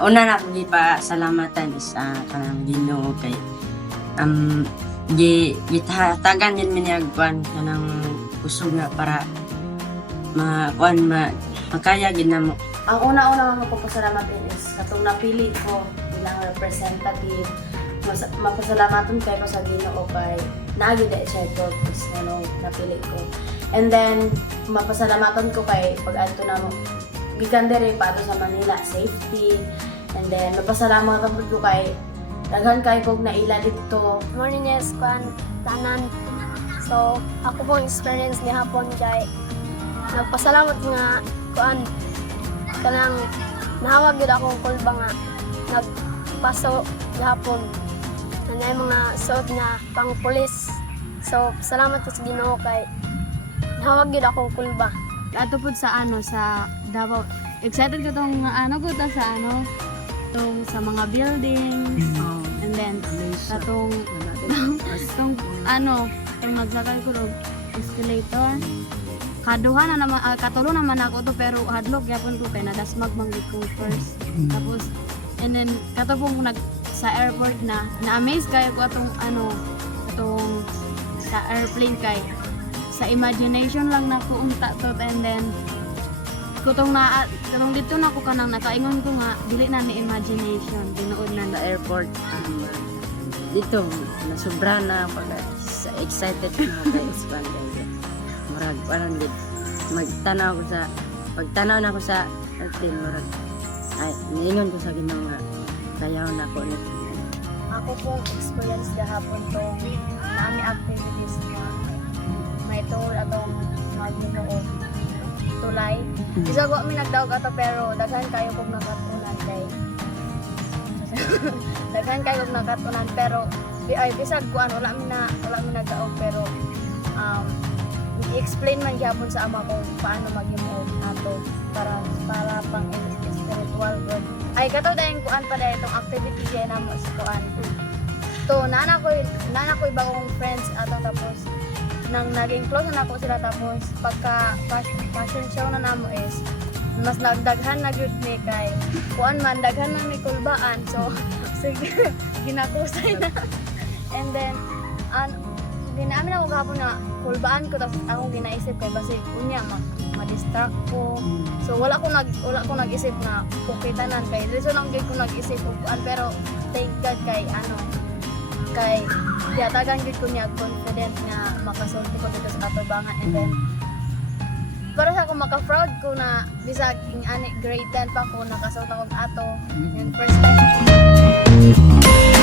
una na ko gipasalamatan sa kanang Ginoo kay gitatagan din miniyagkuan kanang kusog nga para makaya gid namo. Ang una-una nga magpapasalamat is katong napili ko bilang representative. Mapasalamatan kay ko sa Ginoo kay naagi da siya purpose nga napili ko. And then mapasalamatan ko kay pag-adto na mo gikan diri pa sa Manila safety. And then mapasalamatan ko kay daghan kay kog naila dito. Morning yes, kuan tanan. So ako pong experience ni hapon kay nagpasalamat nga kuan kanang nahawag gid akong kulba nga nagpaso gahapon na mga suot nga pang pulis. So salamat ko sa Ginoo kay nahawag gid akong kulba. Ato pud sa sa Davao. Excited ko tong ko ta sa tong sa mga buildings. And then katong tong nagsakay ko og escalator. Kaduha na naman, katulo naman ako to pero hadlok yapon ko kay nadasmag manggid ko first. Tapos and then kato pong sa airport na-amaze kayo ko atong atong sa airplane kay sa imagination lang nako unta to. And then katong dito na ko kanang nakaingon ko nga dili na ni imagination tinuod na Sa airport dito nasobra na ako excited na kay Ispan kay murag parang magtanaw ko sa pagtanaw na ko sa airplane murag ay niingon ko sa Ginoo nga kayaw na ko ni. Ako pong experience gahapon tong nami activities na may tungod atong magnuo tulay. Isa ko mi nagdaog ato pero daghan kayo kog nakatunan kay daghan kayo kog nakatunan pero ay bisag ko wala mi nagdaog pero i-explain man gyapon sa ama kung paano maghimuog ato para pang spiritual growth. Ay kato dayong kuan pa dahil itong activity diyan na mo sa kuan. To nana ko ibang friends ato tapos nang naging close na ako sila tapos pagka fashion show na namo is mas nagdaghan na gyud ni kay kuan man daghan man ni kulbaan so sige ginakusay na. And then ginamin ako gahapon na kulbaan ko tapos akong ginaisip kay basi unya ma-distract ko. So wala ko nag-isip na kukitanan kay reason lang gyud ko nag-isip upuan pero thank God kay yatagan gyud ko niya confident nga makasulti ko dito sa atubangan. And then para sa ako maka-proud ko na bisag grade 10 pa ko nakasuot ako ato. And first time